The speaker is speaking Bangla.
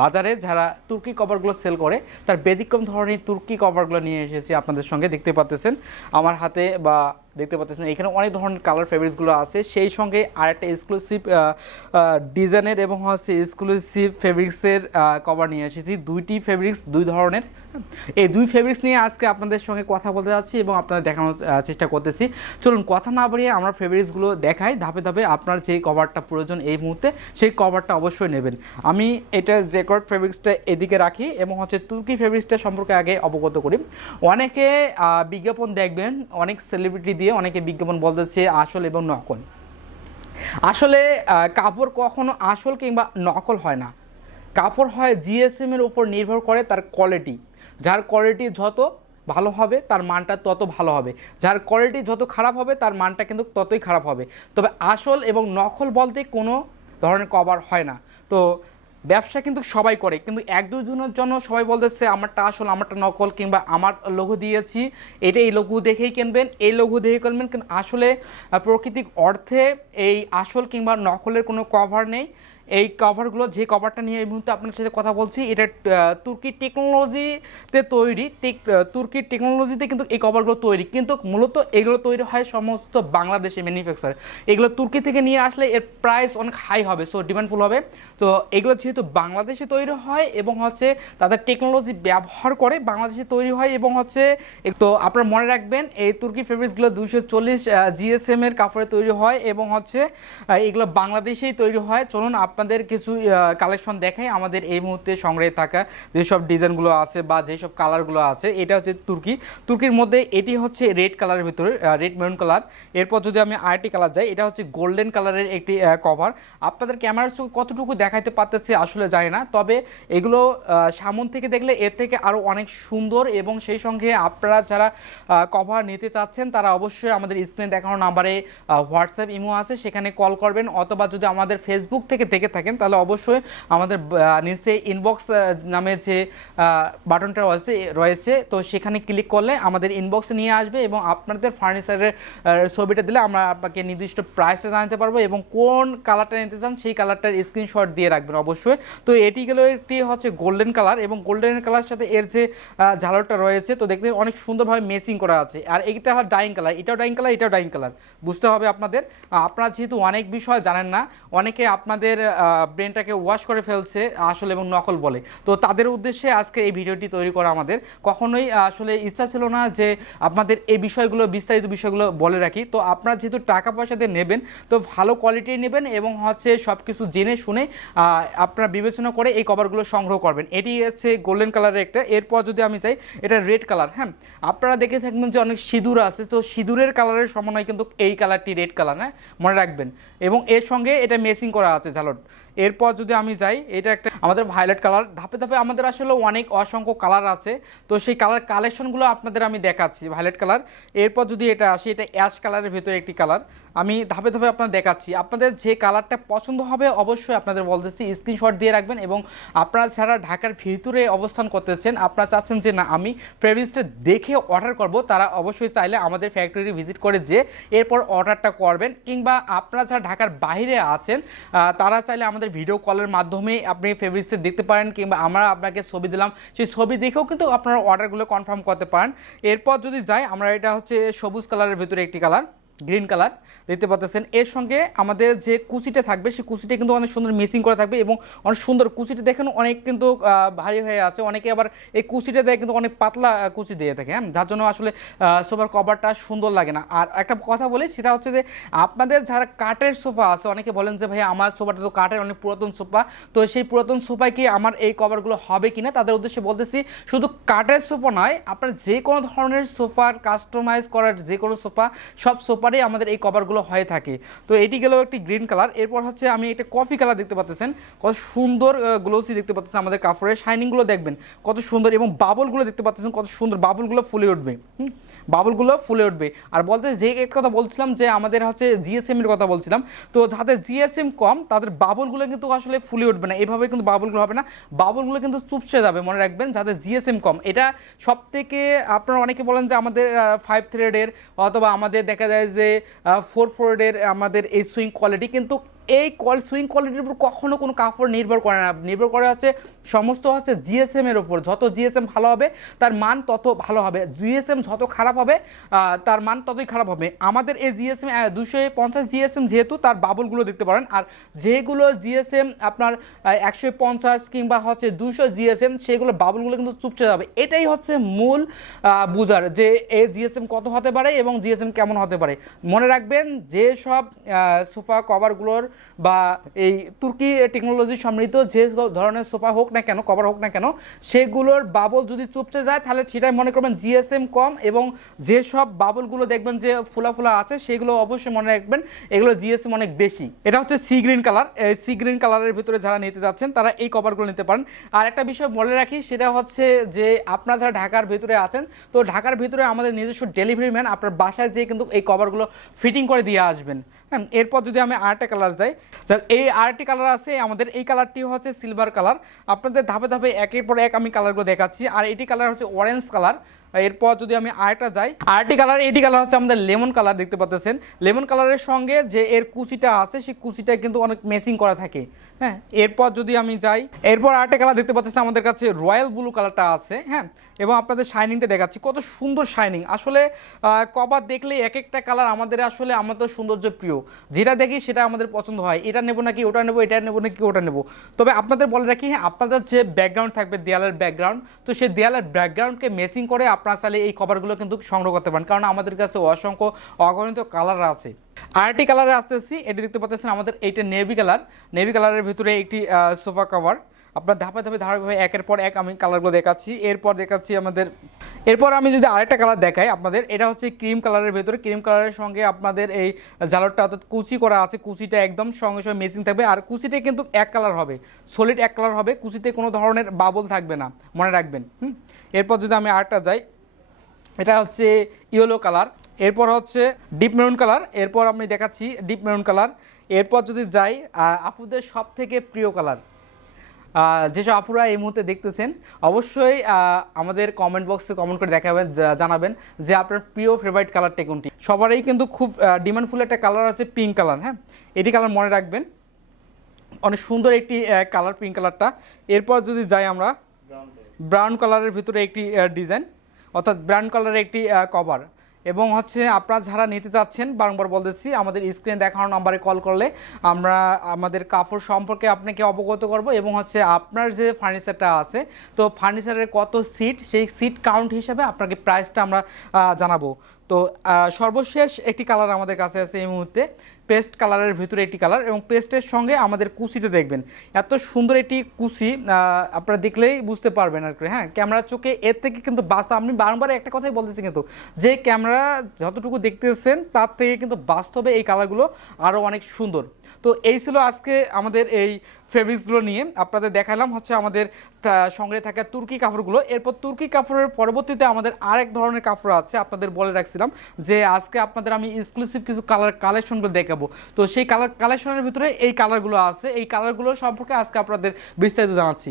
বাজারে যারা তুর্কি কভারগুলো সেল করে তার ব্যতিক্রম ধরনের তুর্কি কভারগুলো নিয়ে এসেছি আপনাদের সঙ্গে। দেখতে পাচ্ছেন আমার হাতে বা দেখতে পাচ্ছেন এখানে অনেক ধরনের কালার ফেব্রিক্সগুলো আছে, সেই সঙ্গে আরেকটা এক্সক্লুসিভ ডিজাইনের এবং হচ্ছে এক্সক্লুসিভ ফেব্রিক্সের কভার নিয়ে এসেছি। দুইটি ফেব্রিক্স দুই ধরনের, এই দুই ফেব্রিক্স নিয়ে আজকে আপনাদের সঙ্গে কথা বলতে যাচ্ছি এবং আপনাদের দেখানোর চেষ্টা করতেছি। চলুন কথা না বাড়িয়ে আমরা ফেব্রিক্সগুলো দেখাই ধাপে ধাপে। আপনার যে কভারটা প্রয়োজন এই মুহূর্তে সেই কভারটা অবশ্যই নেবেন। আমি এটা জ্যাকর্ড ফেব্রিক্সটা এদিকে রাখি এবং হচ্ছে তুর্কি ফেব্রিক্সটা সম্পর্কে আগে অবগত করি। অনেকে বিজ্ঞাপন দেখবেন, অনেক সেলিব্রিটি দিয়ে অনেকে বিজ্ঞাপন বলতেছে আসল এবং নকল। আসলে কাপড় কখনো আসল কিংবা নকল হয় না। কাপড় হয় জিএসএম এর উপর নির্ভর করে তার কোয়ালিটি। যার কোয়ালিটি যত ভালো হবে তার মানটা তত ভালো হবে, যার কোয়ালিটি যত খারাপ হবে তার মানটা কিন্তু ততই খারাপ হবে। তবে আসল এবং নকল বলতে কোনো ধরনের কভার হয় না। তো ব্যবসা কিন্তু সবাই করে, কিন্তু এক দুজনের জন্য সবাই বলতেছে আমারটা আসল আমারটা নকল, কিংবা আমার লোগো দিয়েছি এটা এই লোগো দেখেই কিনবেন, এই লোগো দেখে কিনবেন। কিন্তু আসলে প্রকৃতিক অর্থে এই আসল কিংবা নকলের কোনো কভার নেই। এই কভারগুলো, যে কভারটা নিয়ে এই মুহূর্তে আপনার সাথে কথা বলছি, এটা তুর্কি টেকনোলজিতে তৈরি। তুর্কির টেকনোলজিতে কিন্তু এই কভারগুলো তৈরি, কিন্তু মূলত এগুলো তৈরি হয় সমস্ত বাংলাদেশে ম্যানুফ্যাকচার। এগুলো তুর্কি থেকে নিয়ে আসলে এর প্রাইস অনেক হাই হবে, সো ডিমান্ডফুল হবে। তো এগুলো যেহেতু বাংলাদেশে তৈরি হয় এবং হচ্ছে তাদের টেকনোলজি ব্যবহার করে বাংলাদেশে তৈরি হয় এবং হচ্ছে, তো আপনারা মনে রাখবেন এই তুর্কি ফেব্রিক্সগুলো 240 জিএসএম এর কাপড়ে তৈরি হয় এবং হচ্ছে এগুলো বাংলাদেশেই তৈরি হয়। চলুন আপনাদের কিছু কালেকশন দেখাই আমাদের এই মুহূর্তে সংগ্রহে থাকা যেসব ডিজাইনগুলো আছে বা যেসব কালারগুলো আছে। এটা হচ্ছে তুর্কির মধ্যে এটি হচ্ছে রেড কালারের ভিতরে, রেড মেরুন কালার। এরপর যদি আমি আরেকটি কালার যাই, এটা হচ্ছে গোল্ডেন কালারের একটি কভার। আপনাদের ক্যামেরার চোখ কতটুকু দেখাইতে পারতেছে আসলে জানি না, তবে এগুলো সামন থেকে দেখলে এর থেকে আরও অনেক সুন্দর। এবং সেই সঙ্গে আপনারা যারা কভার নিতে চাচ্ছেন তারা অবশ্যই আমাদের স্ক্রিনে দেখানো নাম্বারে হোয়াটসঅ্যাপ ইমো আছে, সেখানে কল করবেন। অথবা যদি আমাদের ফেসবুক থেকে দেখে থাকেন তাহলে অবশ্যই আমাদের নিচে ইনবক্স নামে যে বাটনটা রয়েছে, তো সেখানে ক্লিক করলে আমাদের ইনবক্সে নিয়ে আসবে এবং আপনাদের ফার্নিচারের ছবিটা দিলে আমরা আপনাকে নির্দিষ্ট প্রাইসে জানাতে পারবো এবং কোন কালারটা নিতে চান সেই কালারটার স্ক্রিনশট দিয়ে রাখবেন অবশ্যই। তো এটি গেল একটি হচ্ছে গোল্ডেন কালার, এবং গোল্ডেন কালার সাথে এর যে ঝালরটা রয়েছে তো দেখতে অনেক সুন্দরভাবে ম্যাচিং করা আছে। আর এইটা হয় ডাইং কালার, এটাও ডাইং কালার, এটাও ডাইং কালার। বুঝতে হবে আপনাদের, আপনারা যেহেতু অনেক বিষয় জানেন না, অনেকে আপনাদের ব্রেনটাকে ওয়াশ করে ফেলছে আসল এবং নকল বলে, তো তাদের উদ্দেশ্যে আজকে এই ভিডিওটি তৈরি করা। আমাদের কখনোই আসলে ইচ্ছা ছিল না যে আপনাদের এই বিষয়গুলো, বিস্তারিত বিষয়গুলো বলে রাখি। তো আপনারা যেহেতু টাকা পয়সা দিয়ে নেবেন তো ভালো কোয়ালিটি নেবেন এবং হচ্ছে সব কিছু জেনে শুনে আপনারা বিবেচনা করে এই কভারগুলো সংগ্রহ করবেন। এটি হচ্ছে গোল্ডেন কালারের একটা। এরপর যদি আমি চাই, এটা রেড কালার। হ্যাঁ, আপনারা দেখে থাকবেন যে অনেক সিঁদুর আছে, তো সিঁদুরের কালারের সমন্বয় কিন্তু এই কালারটি রেড কালার, হ্যাঁ মনে রাখবেন। এবং এর সঙ্গে এটা মেসিং করা আছে ঝালট। এরপর যদি আমি যাই, এটা একটা আমাদের ভায়োলেট কালার। ধাপে ধাপে আমাদের আসলে অনেক অসংখ্য কালার আছে, তো সেই কালার কালেকশনগুলো আপনাদের আমি দেখাচ্ছি। ভায়োলেট কালার, এরপর যদি এটা আসে, এটা অ্যাশ কালারের ভিতরে একটি কালার। আমি ধাপে ধাপে আপনাদের দেখাচ্ছি, আপনাদের যে কালারটা পছন্দ হবে অবশ্যই আপনাদের বলতেছি স্ক্রিনশট দিয়ে রাখবেন। এবং আপনারা যারা ঢাকার ভিতরে অবস্থান করতেছেন, আপনারা চাচ্ছেন যে না আমি ফেব্রিক্সটা দেখে অর্ডার করব, তারা অবশ্যই চাইলে আমাদের ফ্যাক্টরি ভিজিট করে যে এরপর অর্ডারটা করবেন। কিংবা আপনারা যারা ঢাকার বাইরে আছেন তারা চাইলে আমাদের ভিডিও কলের মাধ্যমে আপনি ফেব্রিক্সটা দেখতে পারেন, কিংবা আমরা আপনাকে ছবি দিলাম সেই ছবি দেখেও কিন্তু আপনারা অর্ডারগুলো কনফার্ম করতে পারেন। এরপর যদি যাই আমরা, এটা হচ্ছে সবুজ কালারের ভিতরে একটি কালার, গ্রিন কালার দেখতে পাচ্ছেন। এর সঙ্গে আমাদের যে কুচিটা থাকবে সেই কুচিটা কিন্তু অনেক সুন্দর মিসিং করা থাকবে এবং অনেক সুন্দর। কুচিটা দেখেন অনেক কিন্তু ভারী হয়ে আছে, অনেকে আবার এই কুচিটা দেয় কিন্তু অনেক পাতলা কুচি দিয়ে থাকে, হ্যাঁ, যার জন্য আসলে সোফার কভারটা সুন্দর লাগে না। আর একটা কথা বলি, সেটা হচ্ছে যে আপনাদের যারা কাঠের সোফা আছে, অনেকে বলেন যে ভাই আমার সোফাটা তো কাঠের, অনেক পুরাতন সোফা, তো সেই পুরাতন সোফায় কি আমার এই কভারগুলো হবে কিনা, তাদের উদ্দেশ্যে বলতেছি শুধু কাঠের সোফা নয়, আপনার যে কোনো ধরনের সোফার কাস্টমাইজ করার যে কোনো সোফা, সব সোফারই আমাদের এই কভারগুলো হয়ে থাকে। তো এটি গেল একটি গ্রিন কালার। এরপর হচ্ছে আমি একটা কফি কালার দেখতে পাচ্ছেন, কত সুন্দর গ্লোসি দেখতে পাচ্ছেন, আমাদের কাপড়ের শাইনিংগুলো দেখবেন কত সুন্দর, এবং বাবলগুলো দেখতে পাচ্ছেন কত সুন্দর, বাবলগুলো ফুলে উঠবে, বাবলগুলো ফুলে উঠবে। আর বলতে যে একটা কথা বলছিলাম যে আমাদের হচ্ছে জিএসএম এর কথা বলছিলাম, তো যাদের জিএসএম কম তাদের বাবলগুলো কিন্তু আসলে ফুলে উঠবে না, এভাবে কিন্তু বাবলগুলো হবে না, বাবলগুলো কিন্তু চুপসে যাবে, মনে রাখবেন যাদের জিএসএম কম। এটা সব থেকে আপনারা অনেকে বলেন যে আমাদের 5 থ্রেডের অথবা আমাদের দেখা যায় যে 4 থ্রেডের আমাদের এই সুইং কোয়ালিটি, কিন্তু এই সুইং কোয়ালিটির উপর কখনো কোনো কাপড় নির্ভর করে না, নির্ভর করে হচ্ছে সমস্ত হচ্ছে জিএসএম এর উপর। যত জিএসএম ভালো হবে তার মান তত ভালো হবে, জিএসএম যত খারাপ হবে তার মান ততই খারাপ হবে। আমাদের এই জিএসএম 250 জিএসএম যেহেতু তার বাবলগুলো দেখতে পারেন, আর যেগুলো জিএসএম আপনার 150 কিংবা হচ্ছে 200 জিএসএম সেগুলো বাবলগুলো কিন্তু চুপচে যাবে। এটাই হচ্ছে মূল বুঝার যে এই জিএসএম কত হতে পারে এবং জিএসএম কেমন হতে পারে। মনে রাখবেন যে সব সোফা কভারগুলোর বা এই তুর্কি টেকনোলজি সমৃদ্ধ যে ধরনের সোফা হোক না কেন, কভার হোক না কেন, সেগুলোর বাবল যদি চুপচে যায় তাহলে সেটাই মনে করবেন জিএসএম কম, এবং যে সব বাবলগুলো দেখবেন যে ফোলা ফোলা আছে সেগুলো অবশ্যই মনে রাখবেন এগুলো জিএসএম অনেক বেশি। এটা হচ্ছে সি গ্রিন কালার। এই সি গ্রিন কালারের ভিতরে যারা নিতে যাচ্ছেন তারা এই কভারগুলো নিতে পারেন। আর একটা বিষয় বলে রাখি, সেটা হচ্ছে যে আপনারা যারা ঢাকার ভিতরে আছেন, তো ঢাকার ভিতরে আমাদের নিজস্ব ডেলিভারি ম্যান আপনার বাসায় যেয়ে কিন্তু এই কভারগুলো ফিটিং করে দিয়ে আসবেন। হ্যাঁ, এরপর যদি আমি আরেকটা কালার যাই, এই আরেকটি কালার আছে আমাদের, এই কালারটি হচ্ছে সিলভার কালার। আপনাদের ধাপে ধাপে একের পর এক আমি কালারগুলো দেখাচ্ছি। আর এটি কালার হচ্ছে অরেঞ্জ কালার। এরপর যদি আমি আরেকটা যাই, আরেকটি কালার, এটি কালার হচ্ছে আমাদের লেমন কালার। দেখতে পাচ্ছেন লেমন কালারের সঙ্গে যে এর কুচিটা আছে সেই কুচিটা কিন্তু অনেক ম্যাচিং করা থাকে। হ্যাঁ, এরপর যদি আমি যাই, এরপর আরেকটা কালার দেখতে পাচ্ছেন আমাদের কাছে রয়্যাল ব্লু কালারটা আছে। হ্যাঁ, এবং আপনাদের শাইনিংটা দেখাচ্ছি, কত সুন্দর শাইনিং। আসলে কভার দেখলে এক একটা কালার আমাদের আসলে আমাদের সৌন্দর্য প্রিয়, যেটা দেখি সেটা আমাদের পছন্দ হয়, এটা নেবো নাকি ওটা নেবো, এটা নেবো নাকি ওটা নেবো। তবে আপনাদের বলে রাখি, হ্যাঁ, আপনাদের যে ব্যাকগ্রাউন্ড থাকবে দেয়ালের ব্যাকগ্রাউন্ড, তো সেই দেয়ালের ব্যাকগ্রাউন্ডকে ম্যাচিং করে আপনারা চাইলে এই কভারগুলো কিন্তু সংগ্রহ করতে পারেন, কারণ আমাদের কাছে অসংখ্য অগণিত কালার আছে। আরেকটি কালারে আসতেছি, এটি দেখতে পাচ্ছেন আমাদের এইটা নেভি কালার। নেভি কালারের ভিতরে একটি সোফা কভার। আপনার ধাপে ধাপে ধারাবাহিকভাবে একের পর এক আমি কালারগুলো দেখাচ্ছি। এরপর দেখাচ্ছি আমাদের, এরপর আমি যদি আরেকটা কালার দেখাই আপনাদের, এটা হচ্ছে ক্রিম কালারের ভেতরে। ক্রিম কালারের সঙ্গে আপনাদের এই জালরটা অর্থাৎ কুচি করা আছে, কুচিটা একদম সঙ্গে সঙ্গে মেচিং থাকবে। আর কুচিটা কিন্তু এক কালার হবে, সলিড এক কালার হবে, কুচিতে কোনো ধরনের বাবল থাকবে না, মনে রাখবেন। এরপর যদি আমি আরেকটা যাই, এটা হচ্ছে ইয়েলো কালার। এরপর হচ্ছে ডিপ মেরুন কালার। এরপর আমি দেখাচ্ছি ডিপ মেরুন কালার। এরপর যদি যাই আপুদের সব থেকে প্রিয় কালার, যেসব আপুরা এই মুহূর্তে দেখতেছেন অবশ্যই আমাদের কমেন্ট বক্সে কমেন্ট করে দেখাবেন, জানাবেন যে আপনার প্রিয় ফেভারিট কালারটা কোনটি। সবারই কিন্তু খুব ডিমান্ডফুল একটা কালার আছে পিঙ্ক কালার। হ্যাঁ, এটি কালার মনে রাখবেন, অনেক সুন্দর একটি কালার পিঙ্ক কালারটা। এরপর যদি যাই আমরা, ব্রাউন কালারের ভিতরে একটি ডিজাইন, অর্থাৎ ব্রাউন কালারের একটি কভার। এবং হচ্ছে আপনারা যারা নিতে চাচ্ছেন, বারংবার বলতেছি, আমাদের স্ক্রিনে দেখানো নাম্বারে কল করলে আমরা আমাদের কাপড় সম্পর্কে আপনাকে অবগত করব, এবং হচ্ছে আপনার যে ফার্নিচারটা আছে, তো ফার্নিচারের কত সিট, সেই সিট কাউন্ট হিসাবে আপনাকে প্রাইসটা আমরা জানাবো। তো সর্বশেষ একটি কালার আমাদের কাছে আছে এই মুহূর্তে, পেস্ট কালারের ভিতরে একটি কালার, এবং পেস্টের সঙ্গে আমাদের কুচিটা দেখবেন, এত সুন্দর একটি কুচি আপনারা দেখলেই বুঝতে পারবেন আর কি। হ্যাঁ, ক্যামেরার চোখে এর থেকে কিন্তু বাস্তব, আপনি বারবার একটা কথাই বলতেছি কিন্তু, যে ক্যামেরা যতটুকু দেখতেছেন তার থেকে কিন্তু বাস্তবে এই কালারগুলো আরও অনেক সুন্দর। তো এই ছিল আজকে আমাদের এই ফেব্রিক্সগুলো নিয়ে আপনাদের দেখালাম হচ্ছে আমাদের সংগ্রহে থাকা তুর্কি কাপড়গুলো। এরপর তুর্কি কাপড়ের পরবর্তীতে আমাদের আরেক ধরনের কাপড় আছে, আপনাদের বলে রাখছিলাম যে আজকে আপনাদের আমি এক্সক্লুসিভ কিছু কালার কালেকশনগুলো দেখাবো। তো সেই কালার কালেকশনের ভিতরে এই কালারগুলো আছে, এই কালারগুলো সম্পর্কে আজকে আপনাদের বিস্তারিত জানাচ্ছি।